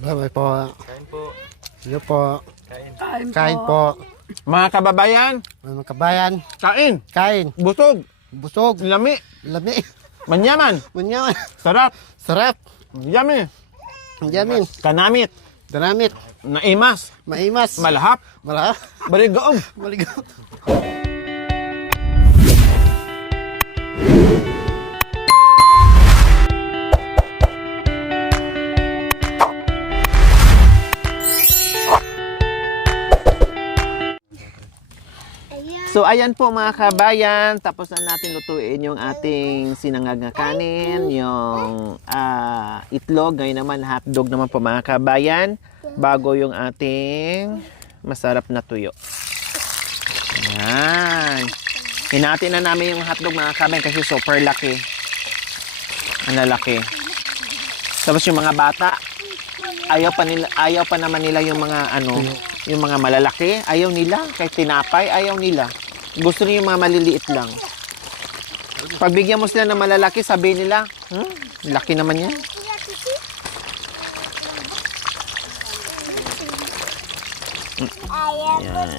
Bye-bye po. Kain po. Sige po. Kain. Kain po. Mga kababayan, Mga kabayan, kain, kain. busog, Busog. lami, Lami. manyaman, Bunyaman. sarap, Sarap. yummy, Yamin. kanamit, Danamit. naimas, Maimas. malahap, Malahap. baligoong. Maligaw. So ayan po mga kabayan, tapos na natin lutuin yung ating sinangag na kanin, yung itlog, ngayon naman hotdog naman po mga kabayan, bago yung ating masarap na tuyo. Ayan. Hinati na namin yung hotdog mga kabayan kasi super laki. Ang lalaki. Tapos yung mga bata, ayaw pa naman nila yung mga yung mga malalaki, ayaw nila. Kahit tinapay, ayaw nila. Gusto niyo yung mga maliliit lang. Pagbigyan mo sila ng malalaki, sabihin nila, laki naman yan. Yan.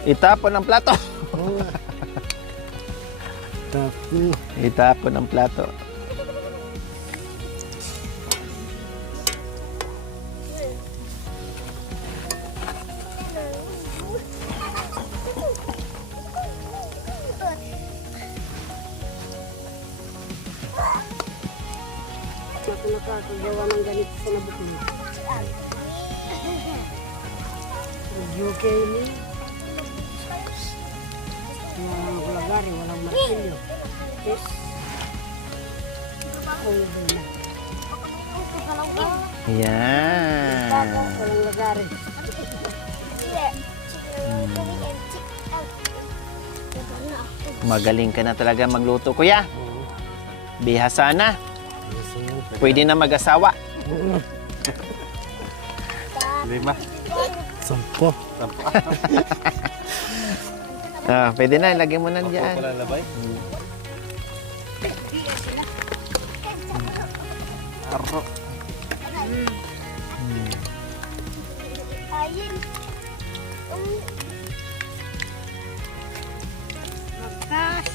Itapon ang plato. Tapos. Itapon ang plato. Nakakagawa ng ganito sa nabot mo. UK ni. Walang lagari, walang martilyo. Yes. Yan. Walang lagari. Magaling ka na talaga magluto, kuya. Bihasa na. Pwede na mag-asawa. 5. 10. Pwede na, ilagay mo na dyan. Wala labay. Aro. Makas.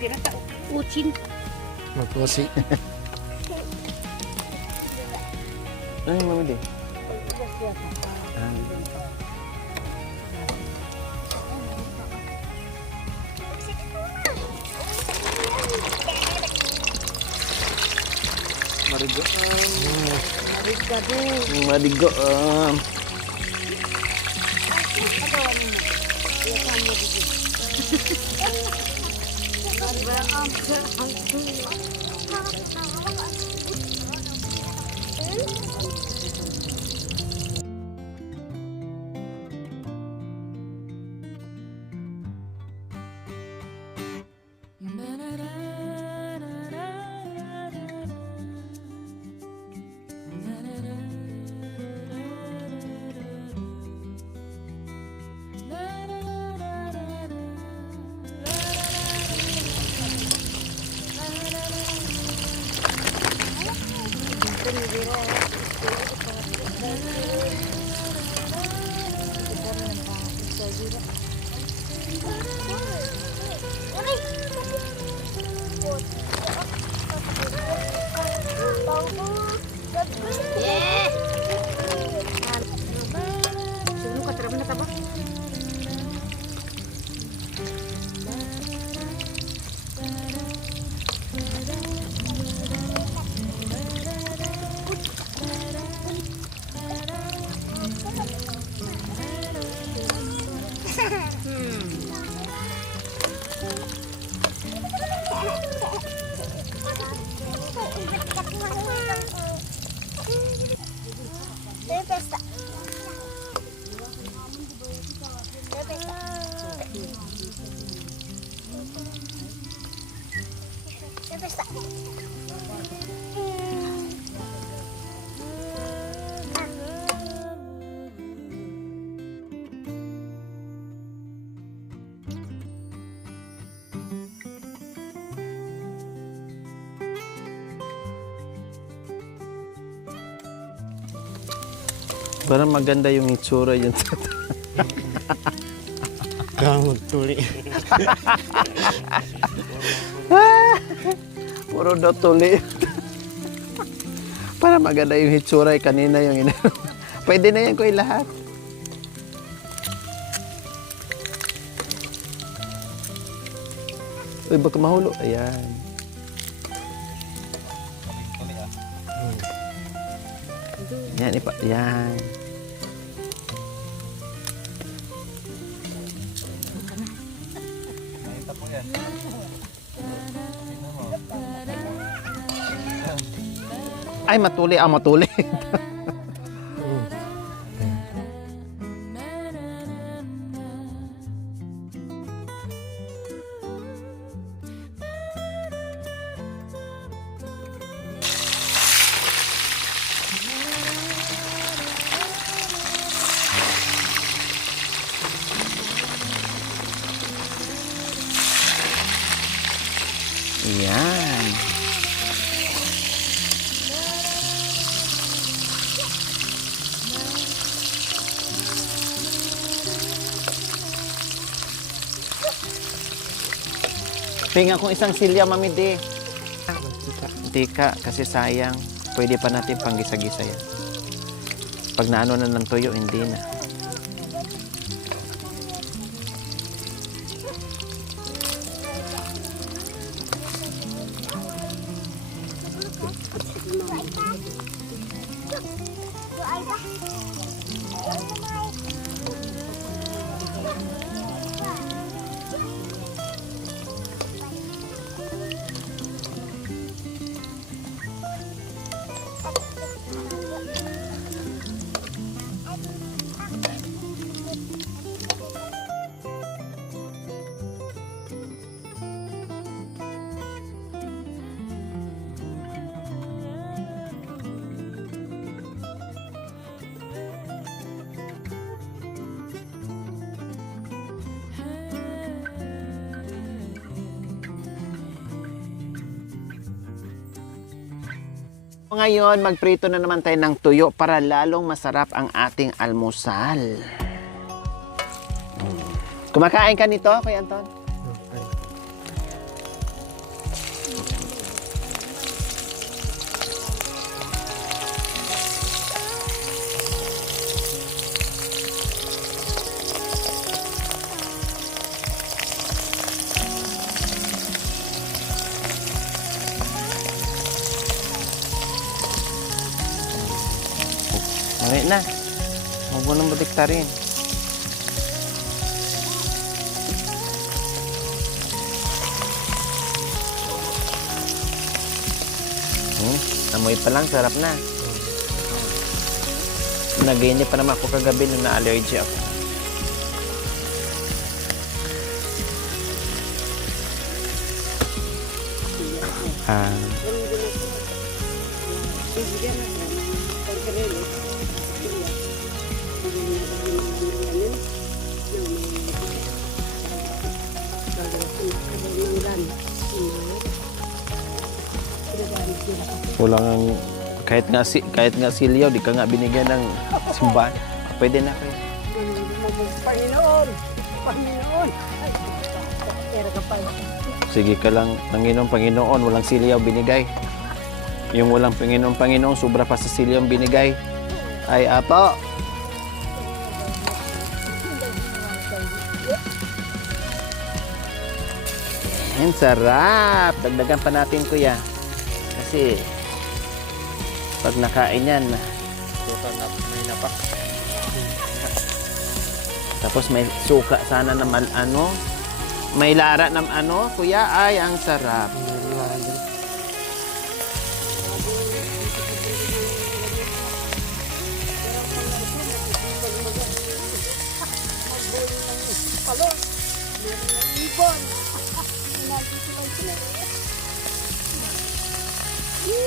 Pirata ucin. Magpusi. Ano yung mamili? Marigo. Madigo. Parang maganda yung itsura yun. Kamot tuli. Puro daw tuli. Para maganda yung itsura kanina yung Pwede na yan ko lahat. Uy, baka mahulo. Ayan. Yan, yan. Ay, matuli. Matuli. Yan. Tingnan kung isang silya, Mami D. Tika, kasi sayang. Pwede pa natin panggisa-gisa yan. Pag naano na ng tuyo, hindi na. Ngayon, magprito na naman tayo ng tuyo para lalong masarap ang ating almusal. Kumakain ka nito, Kuya Anton? Mali na. Huwag mo nang baliktarin. Amoy pa lang, sarap na. Naganyan pa naman ako kagabi nung na-allergy ako. Kulang ang kahit nga silyaw, di ka nga binigyan ng simbahan. Pwede na kayo. Panginoon! Panginoon! Ay, pera ka pa. Sige ka lang, Panginoon, walang silyaw binigay. Yung walang Panginoon, sobra pa sa silyaw binigay. Ay, apo. Ang sarap. Dagdagan pa natin, kuya. Kasi pag nakain yan, may napak. Tapos may suka sana naman may lara ng kuya, ay ang sarap. Sige.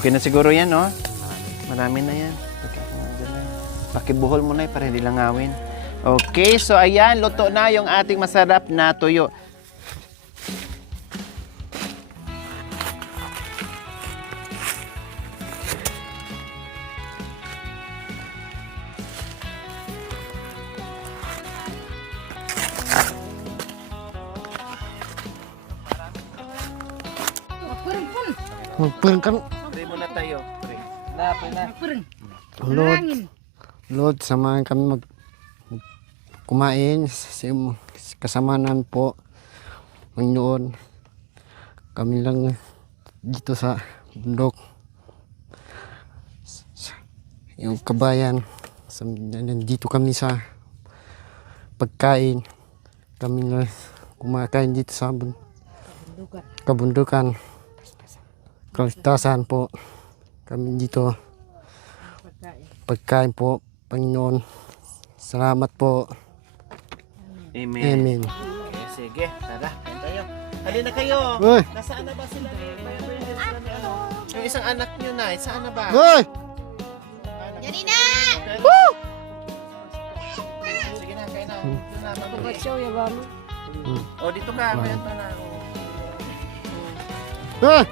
Okay na siguro yan, no? Marami na yan. Pakibuhol mo na para hindi langawin. Okay, so ayan, luto na yung ating masarap na tuyo. Magpering ka. Pray muna tayo. Pray. Na. Lord, samahan kami kumain sa kasamanan po. Panginoon, kami lang dito sa bundok. Yung kabayan, nandito kami sa pagkain. Kami na kumakain dito sa kabundukan. Kaligtasan po kami dito. Pagkain po, Panginoon. Salamat po. Amen. Amen. Okay, sige, tara, kain tayo. Halina kayo. Uy! Nasaan na ba sila ni yung isang anak nyo na, saan na ba? Hoy! Janina! Woo! Sige na, kain na. Dito na, mabili. Show ya ba mo? O, dito ka, may ito na. Hoy!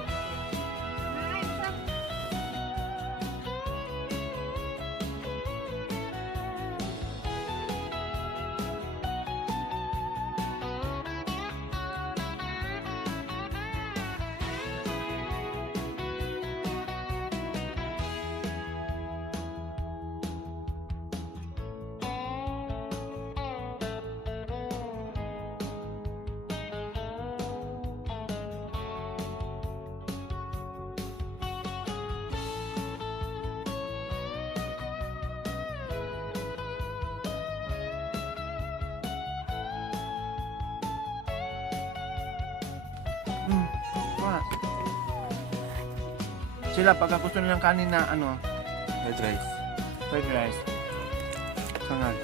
Sila, pagka gusto nilang kanin na ano? Fried rice. Fried rice. Sangag.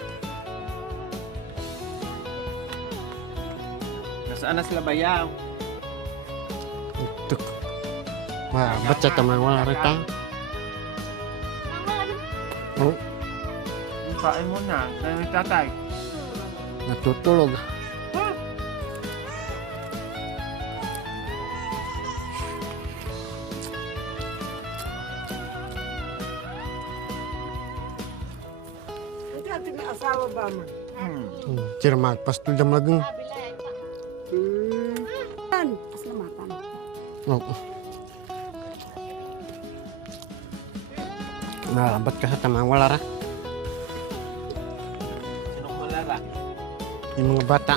Nasaan na sila bayaw? Tuk. Wah, baca teman wala rita. Oh, Kain mo na. Kain mo tatay. natutulog. Ito may asawa ba mo? Sira magpastul jam lagi. Aslamatan. Oh. Nalabat ka sa tamang wala ra. Sinong malara? Yung mga bata.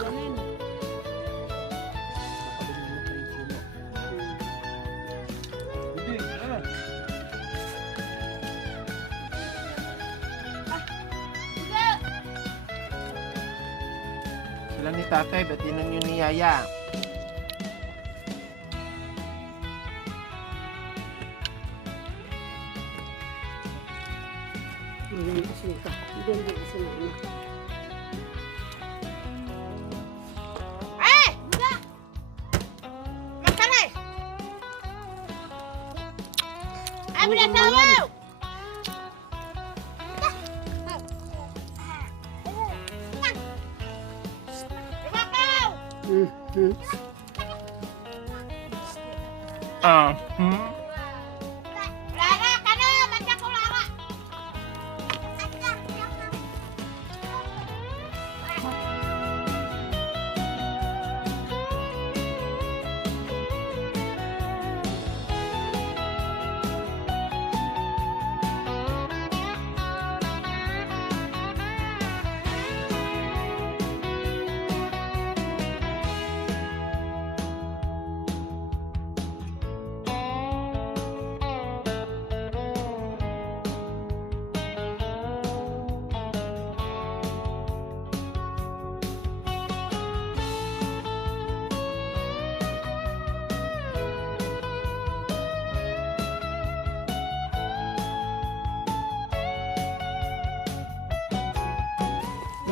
Sila ni tatay, ba't yun yun ni Yaya? Hindi kasi ka. Hindi kasi na. Abi dah tahu. Lara, kana baca ko Lara.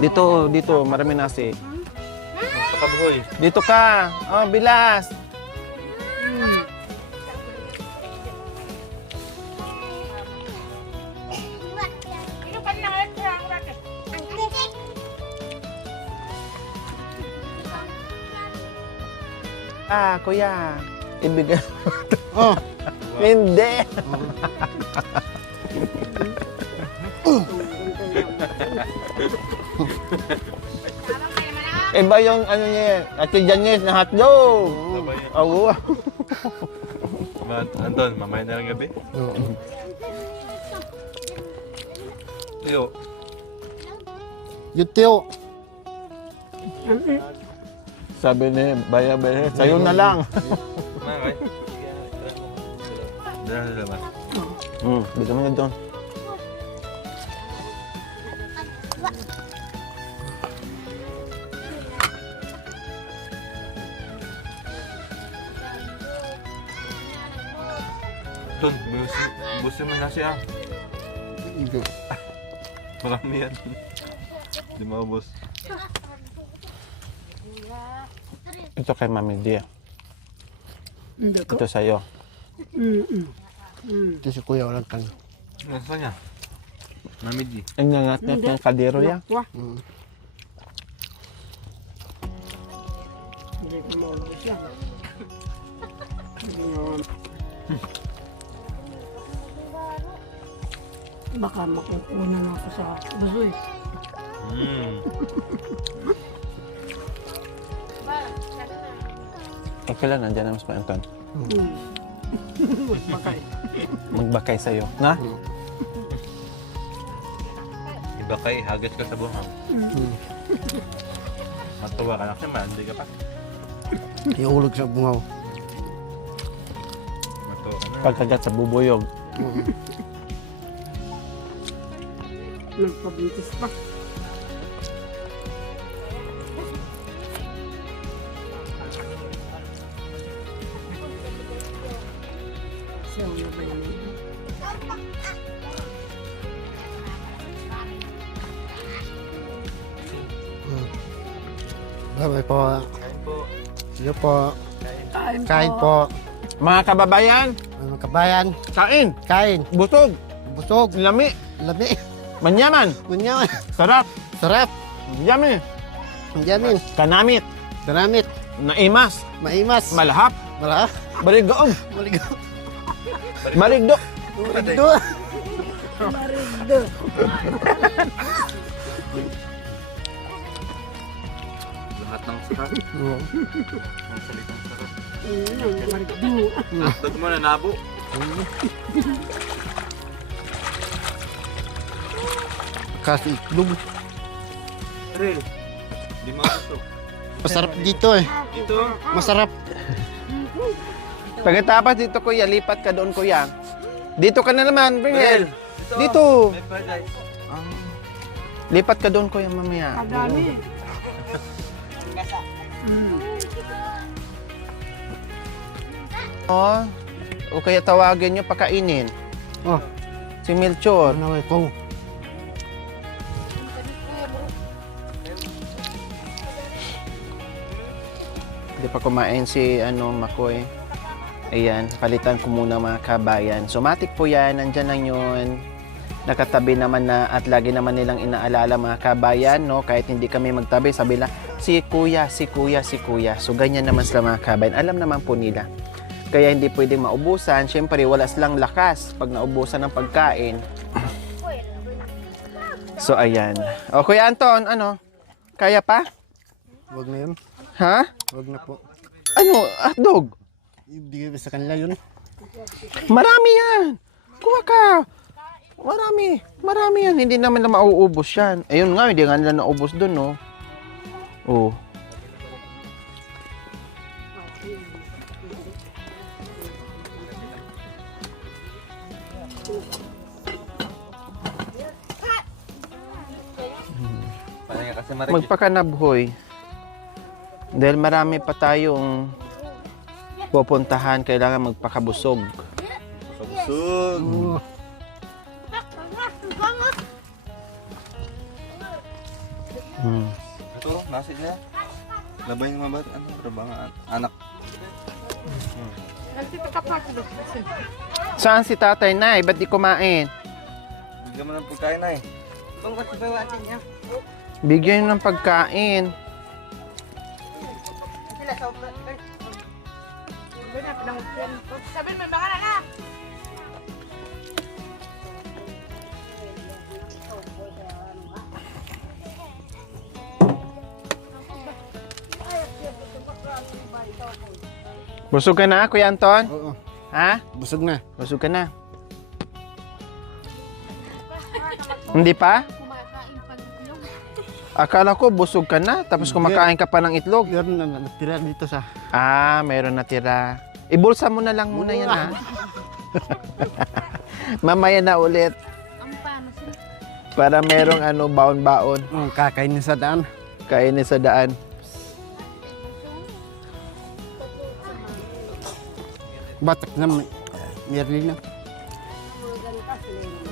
Dito, marami nasi. Pakabuhoy. Dito ka. Oh, bilas. Ito pa na ngayon sa ang racket. Kuya. Ibigay. Oh, Hindi. Iba yung ano niya, Ate Janice na hotdog. Sabay. Oo. Anton, mamaya na lang gabi. oo. Iyo. Yutyo. Sabi ni Baya, sa'yo na lang. Makay. Dala na labas. Bigyan mo na doon. Ton, busin mo na siya. Marami yan. Di maubos. Ito kay Mami Dia. Ito sa'yo. Ito si kuya walang kan. Nasaan niya? Mami G. Ang nangat-ngat ng kadero yan. Hindi ko maulog siya. Baka makukunan ako sa basoy. Okay lang, nandiyan na mas Anton. Bakay. Magbakay sa'yo. Na? Iba kay, hagat ka sa buhang. Matuwa ka na kasi mandi ka pa. Iulog sa bungaw. Matuwa ka na. Pagkagat sa bubuyog. Nagpabintis pa. Siya na ba yan? Bye-bye po. Kain po. Sige po. Kain Kain po. Mga kababayan, Mga kabayan. kain, Kain. busog, Busog. lami, Lami. manyaman, Bunyaw. sarap, Sarap. yummy, Yamin. kanamit, Karamit. naimas, Maimas. malahap, Malaka. barigoong, Maligaw. marigdo. Marigdo. Marido. Lahat ng sarap. Oo. Ang salitang sarap. Marido. Tag mo na nabo. Kasi itlog. Real. Di magusto. Masarap dito eh. Dito. Masarap. Pagkatapos dito kuya, lipat ka doon kuya. Dito ka na naman, Bringel. Dito. May paradise. Lipat ka doon kuya mamaya. Kadami. Oh, o kaya tawagin nyo pakainin. Oh, Si Melchor. ano eh kung. Hindi pa kumain si Makoy. Ayan, palitan ko muna mga kabayan. So matik po yan, nandyan lang yun. Nakatabi naman na at lagi naman nilang inaalala mga kabayan, no? Kahit hindi kami magtabi, sabi lang, si kuya, si kuya, si kuya. So ganyan naman sila mga kabayan. Alam naman po nila. Kaya hindi pwedeng maubusan. Siyempre, wala silang lakas pag naubusan ng pagkain. So ayan. O Kuya Anton, ano? Kaya pa? Huwag na yun. Ha? Huwag na po. Ano? Hotdog? Ibigay sa kanila yun. Marami yan. Kuha ka. Marami. Marami yan. Hindi naman na mauubos yan. Ayun nga, hindi nga nila naubos doon, no? Oh. Parang kasi marikit. Magpakanabhoy. Dahil marami pa tayong pupuntahan, kailangan magpakabusog. Pabusog. Hmm. Ito, nasa niya. Labay ng mabat. Ano, rabang anak. Nagtito ka pa. Saan si tatay, Nay? Ba't di kumain? Bigyan mo ng pagkain na eh. Bigyan ng pagkain. Sabihin mo, baka na. Busog ka na, Kuya Anton? Oo. Ha? Busog na. Busog ka na. Hindi pa? Kumakain pag itlog. Akala ko busog ka na, tapos kumakain ka pa ng itlog. Meron na natira dito sa... Ah, mayroon natira. Ibulsa mo na lang muna yan, ha? Mamaya na ulit. Ang paano sila? Para merong baon-baon. Kakainin sa daan. Kainin sa daan. Batak na Merlin na. Mga ganita sila yun.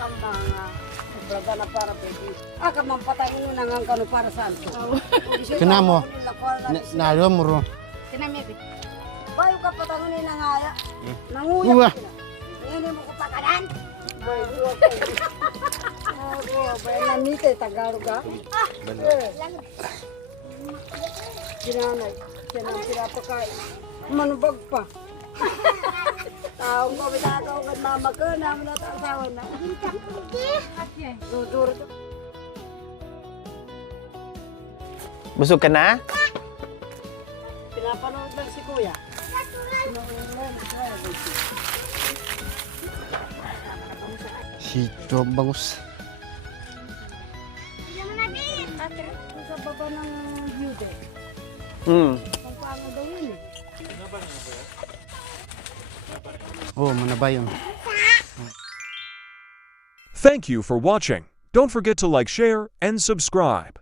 Ang mga braga na para pwede. Aka mampatay mo na nga kano para saan to. Kinamo. Nalo mo ro. Kinamit. Bayo ka patangunin na nga ya. Nanguya Uwa. ka na. Ngayon mo ko pakanan. Bayo ka. Bayo namite Tagalog ka. Sinanay. Sinang pinapakain. Manubag pa. Tao ko, bitagaw ka mama ko, namin na tasawa na. Duduro to. Busog ka na? Pinapanood lang si kuya. Sito bangus. Sa baba ng beauty. Ang pango daw yun eh. Oh, manabayon. Thank you for watching. Don't forget to like, share, and subscribe.